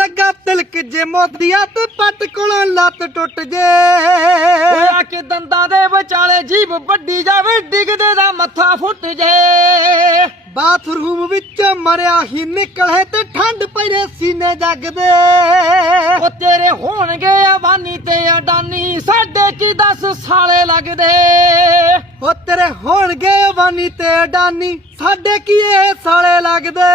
ਲੱਗਾ ਤਿਲਕ ਜੇ ਮੋਦੀਆ ਤੇ ਪੱਟ ਕੋਲੋਂ ਲੱਤ ਟੁੱਟ ਜੇ। ਹੋਇਆ ਕਿ ਦੰਦਾਂ ਦੇ ਵਿਚਾਲੇ ਜੀਭ ਵੱਡੀ ਜਾਵੇ ਡਿੱਗਦੇ ਦਾ ਮੱਥਾ ਫੁੱਟ ਜੇ। ਬਾਥਰੂਮ ਵਿੱਚ ਮਰਿਆ ਹੀ ਨਿਕਲੇ ਤੇ ਠੰਡ ਪਈਏ ਸੀਨੇ ਜਗਦੇ। ਉਹ ਤੇਰੇ ਹੋਣਗੇ ਅਵਾਨੀ ਤੇ ਅਡਾਨੀ ਸਾਡੇ ਕੀ ਦੱਸ ਸਾਲੇ ਲੱਗਦੇ? ਉਹ ਤੇਰੇ ਹੋਣਗੇ ਵਾਨੀ ਤੇ ਅਡਾਨੀ ਸਾਡੇ ਕੀ ਇਹ ਸਾਲੇ ਲੱਗਦੇ?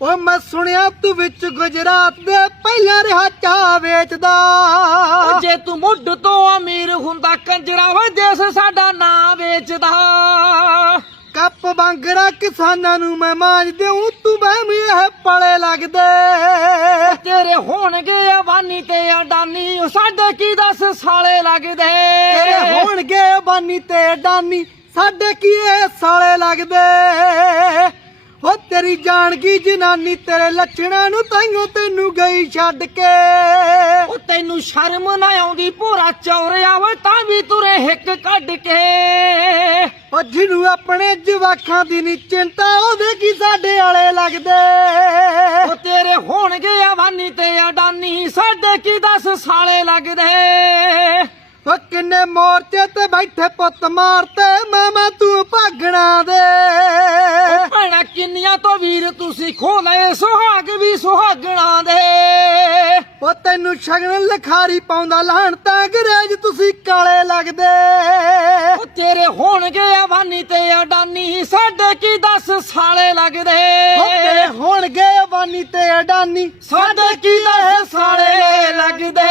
ਓ ਮੈਂ ਸੁਣਿਆ ਤੂੰ ਵਿੱਚ ਗੁਜਰਾਤ ਦੇ ਪਹਿਲਾਂ ਰਿਹਾ ਚਾ ਵੇਚਦਾ। ਜੇ ਤੂੰ ਮੁੱਢ ਤੋਂ ਅਮੀਰ ਹੁੰਦਾ ਕੰਜਰਾ ਵੇ ਦੇਸ ਸਾਡਾ ਨਾਂ ਵੇਚਦਾ। ਕੱਪ ਵਾਂਗੜਾ ਕਿਸਾਨਾਂ ਨੂੰ ਮੈਂ ਮਾਂਜ ਦੇਉ ਤੂੰ ਬਹਿਮ ਇਹ ਪਲੇ ਲੱਗਦੇ। ਤੇਰੇ ਹੋਣਗੇ ਅਵਾਨੀ ਤੇ ਅਡਾਨੀ ਸਾਡੇ ਕੀ ਦੱਸ ਸਾਲੇ ਲੱਗਦੇ। ਤੇਰੇ ਹੋਣਗੇ ਬਾਨੀ ਤੇ ਡਾਨੀ ਸਾਡੇ ਕੀ ਇਹ ਸਾਲੇ ਲੱਗਦੇ। ਹੋ ਤੇਰੀ ਜਾਣਗੀ ਜਨਾਨੀ ਤੇਰੇ ਲੱਛਣਾਂ ਨੂੰ ਤਾਈਓ ਤੈਨੂੰ ਗਈ ਛੱਡ ਕੇ। ਉਹ ਤੈਨੂੰ ਸ਼ਰਮ ਨਾ ਆਉਂਦੀ ਭੋਰਾ ਚੌਰਿਆ ਵੇ ਤਾਂ ਵੀ ਤੁਰੇ ਹਿੱਕ ਕੱਢ ਕੇ। ਉਹ ਜਿਹਨੂੰ ਆਪਣੇ ਜਵਾਖਾਂ ਦੀ ਨੀ ਚਿੰਤਾ ਉਹਦੇ ਕੀ ਸਾਡੇ ਵਾਲੇ ਲੱਗਦੇ। ਉਹ ਤੇਰੇ ਹੋਣਗੇ ਅਵਾਨੀ ਤੇ ਅਡਾਨੀ ਸਾਡੇ ਕੀ ਦੱਸ ਸਾਲੇ ਲੱਗਦੇ। ਉਹ ਕਿੰਨੇ ਮੋਰਚੇ ਤੇ ਬੈਠੇ ਪੁੱਤ ਮਾਰਤੇ ਮਾਮਾ ਤੂੰ ਭਾਗਣਾ ਦੇ। ਵੀਰ ਤੁਸੀਂ ਖੋ ਲਏ ਸੁਹਾਗ ਵੀ ਸੁਹਾਗਣਾ ਦੇ। ਉਹ ਤੈਨੂੰ ਸ਼ਗਨ ਲਖਾਰੀ ਪਾਉਂਦਾ ਲਾਹਣ ਤਾਂ ਅੰਗਰੇਜ਼ ਤੁਸੀਂ ਕਾਲੇ ਲੱਗਦੇ। ਉਹ ਤੇਰੇ ਹੋਣਗੇ ਅਵਾਨੀ ਤੇ ਅਡਾਨੀ ਸਾਡੇ ਕੀ ਦੱਸ ਸਾਲੇ ਲੱਗਦੇ। ਉਹ ਤੇਰੇ ਹੋਣਗੇ ਬਾਨੀ ਤੇ ਅਡਾਨੀ ਸਾਡੇ ਕੀ ਦੱਸ ਸਾਲੇ ਲੱਗਦੇ।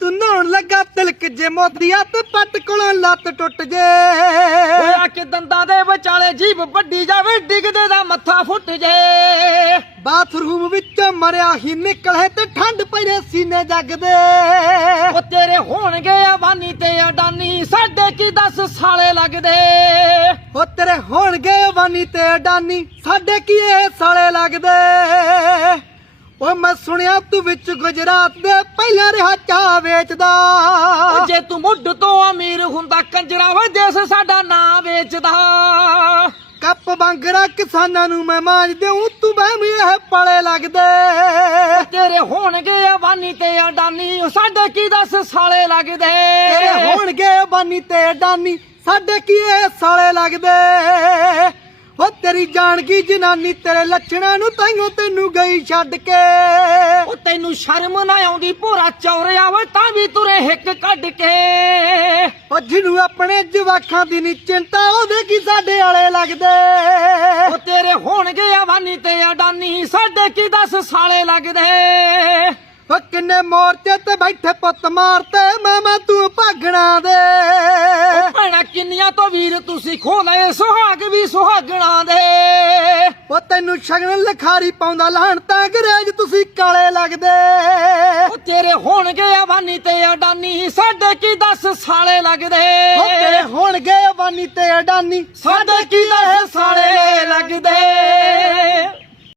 ਤੂੰ ਨਹਾਉਣ ਲੱਗਾ ਤਿਲਕ ਜੇ ਮੋਦੀਆ ਤੇ ਪੱਟ ਕੋਲੋਂ ਲੱਤ ਟੁੱਟ ਜੇ। ਹੋਇਆ ਕਿ ਦੰਦਾਂ ਦੇ ਵਿਚਾਲੇ ਜੀਭ ਵੱਡੀ ਜਾਵੇ ਡਿੱਗਦੇ ਦਾ ਮੱਥਾ ਫੁੱਟ ਜੇ। ਬਾਥਰੂਮ ਵਿੱਚ ਮਰਿਆ ਹੀ ਨਿਕਲੇ ਤੇ ਠੰਡ ਪਈਏ ਸੀਨੇ ਜਗਦੇ ਉਹ ਤੇਰੇ ਹੋਣਗੇ ਅਵਾਨੀ ਤੇ ਅਡਾਨੀ ਸਾਡੇ ਕੀ ਦੱਸ ਸਾਲੇ ਲੱਗਦੇ? ਉਹ ਤੇਰੇ ਹੋਣਗੇ ਬਾਨੀ ਤੇ ਅਡਾਨੀ ਸਾਡੇ ਕੀ ਇਹ ਸਾਲੇ ਲੱਗਦੇ? ਓ ਮੈਂ ਸੁਣਿਆ ਤੂੰ ਵਿੱਚ ਗੁਜਰਾਤ ਦੇ ਪਹਿਲਾਂ ਰਿਹਾ ਚਾ ਵੇਚਦਾ। ਜੇ ਤੂੰ ਮੁੱਢ ਤੋਂ ਅਮੀਰ ਹੁੰਦਾ ਕੰਜਰਾ ਵੇ ਦੇਸ ਸਾਡਾ ਨਾਂ ਵੇਚਦਾ। ਕੱਪ ਵਾਂਗੜਾ ਕਿਸਾਨਾਂ ਨੂੰ ਮੈਂ ਮਾਂਜ ਦੇਉ ਤੂੰ ਬਹਿਮ ਇਹ ਪਲੇ ਲੱਗਦੇ। ਤੇਰੇ ਹੋਣਗੇ ਅਵਾਨੀ ਤੇ ਅਡਾਨੀ ਸਾਡੇ ਕੀ ਦੱਸ ਸਾਲੇ ਲੱਗਦੇ? ਤੇਰੇ ਹੋਣਗੇ ਬਾਨੀ ਤੇ ਡਾਨੀ ਸਾਡੇ ਕੀ ਇਹ ਸਾਲੇ ਲੱਗਦੇ? ਹੋ ਤੇਰੀ ਜਾਣਗੀ ਜਨਾਨੀ ਤੇਰੇ ਲੱਛਣਾਂ ਨੂੰ ਤਾਈਓ ਤੈਨੂੰ ਗਈ ਛੱਡ ਕੇ। ਉਹ ਤੈਨੂੰ ਸ਼ਰਮ ਨਾ ਆਉਂਦੀ ਭੋਰਾ ਚੌਰਿਆ ਵੇ ਤਾਂ ਵੀ ਤੁਰੇ ਹਿੱਕ ਕੱਢ ਕੇ। ਉਹ ਜਿਹਨੂੰ ਆਪਣੇ ਜਵਾਖਾਂ ਦੀ ਨੀ ਚਿੰਤਾ ਉਹਦੇ ਕੀ ਸਾਡੇ ਵਾਲੇ ਲੱਗਦੇ। ਉਹ ਤੇਰੇ ਹੋਣਗੇ ਅਵਾਨੀ ਤੇ ਅਡਾਨੀ ਸਾਡੇ ਕੀ ਦੱਸ ਸਾਲੇ ਲੱਗਦੇ। ਉਹ ਕਿੰਨੇ ਮੋਰਚੇ ਤੇ ਬੈਠੇ ਪੁੱਤ ਮਾਰਤੇ? ਮਾਮਾ ਤੂੰ ਭਾਗਣਾ ਦੇ। ਭੈਣਾ ਕਿੰਨੀਆਂ ਤੋਂ ਵੀਰ ਤੁਸੀਂ ਖੋ ਲਏ ਸੁਹਾਗ ਵੀ ਸੁਹਾਗਣਾ ਦੇ। ਉਹ ਤੈਨੂੰ ਸ਼ਗਨ ਲਖਾਰੀ ਪਾਉਂਦਾ ਲਾਹਣ ਤਾਂ ਅੰਗਰੇਜ਼ ਤੁਸੀਂ ਕਾਲੇ ਲੱਗਦੇ। ਉਹ ਤੇਰੇ ਹੋਣਗੇ ਅਵਾਨੀ ਤੇ ਅਡਾਨੀ ਸਾਡੇ ਕੀ ਦੱਸ ਸਾਲੇ ਲੱਗਦੇ? ਉਹ ਤੇਰੇ ਹੋਣਗੇ ਬਾਨੀ ਤੇ ਅਡਾਨੀ ਸਾਡੇ ਕੀ ਦੱਸ ਸਾਲੇ ਲੱਗਦੇ?